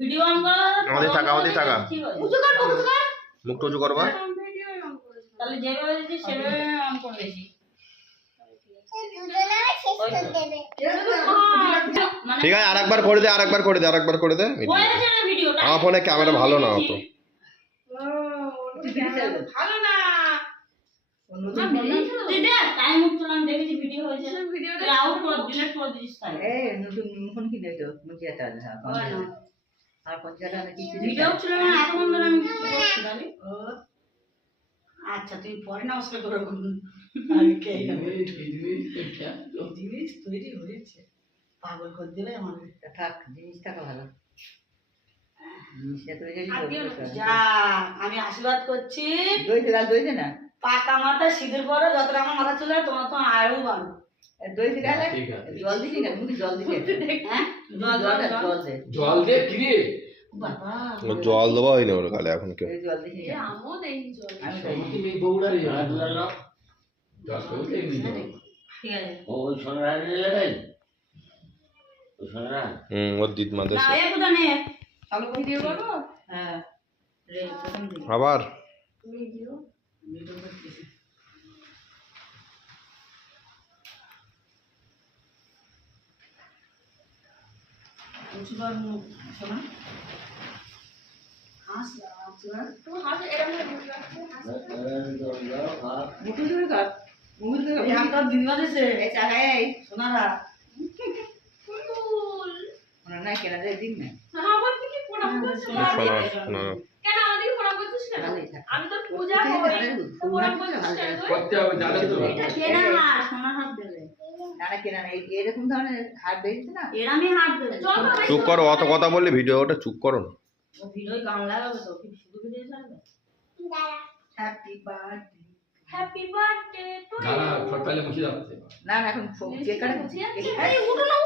Video on করো, আমাদের টাকা উঁচু কর, মুখটা উঁচু করবা। তাহলে যেভাবে দিচ্ছি সেভাবে অন করে দিছি। ঠিক আছে, আরেকবার করে দে। হয়েছে না ভিডিওটা? আমার ফোনে ক্যামেরা ভালো না অত। ভালো না। দিদি টাইম উঠলো আমি দেখেছি ভিডিও হয়েছে। ভিডিওটা আউট করে ডিলিট করে দিস তাহলে। নতুন ফোন কিনে তো মুখে এটা আর পঞ্চায়েত নাকি ভিডিও ছিল না এতক্ষণ ধরে আমি করছি তাহলে। আচ্ছা তুই পরে নমস্কার করে বলুন। আমি কে জিনিস তৈরি হয়েছে পাগল করে দেবে আমাদের। থাক জিনিসটা ভালো জিনিসটা তৈরি যা আমি আশীর্বাদ করছি। দই দে না পাকা মাথা সিঁদুর পরে যতটা আমার মাথা চলে তোমার তো আরও বাড়ো। দই দিলে জল দিবি না মুখে জল দিবি হ্যাঁ জল দে কি রে বাবা জল দেবো হয়নি ওর কালে এখন কেউ। জল দিবি না আমও দেই জল। আমি দেই তুমি বউড়ারি হাতলা নাও দশ করে দেই নি ঠিক আছে ওই সোনারা নিলে নাই ওই সোনারা ওর দিদ মাদের না এ কোথা নেই আলো ভিডিও করো হ্যাঁ রে প্রথম দিন আবার ভিডিও করতেছি। উঁচুবার মুখ শোনা হাস তো হাস এরকম মুখে ধরে কর মুখে ধরে এই হাতটা দিদিমা দিছে এই চাকা এই সোনারা না না কেন দে দিন না আমার দিকে প্রণাম করছিস শোনা কেন আমাদের প্রণাম করছিস কেন ভালোই থাক আমি তো পূজা করি প্রণাম করছিস কেন তুই? করতে হবে জানো তো এটা কেনা হাত সোনার হাত দেবে না না কেন এরকম ধরনের হাত বেরিয়েছে না এরামই হাত দেবে চুপ করো, অত কথা বললে ভিডিওটা চুপ করো না। ও ভিডিও গান লাগাবে তো কি শুধু ভিডিও চালাবে happy birthday happy birthday to গালা সকালে মুছে যাচ্ছে না না এখন কেক কাটা এই উঠো না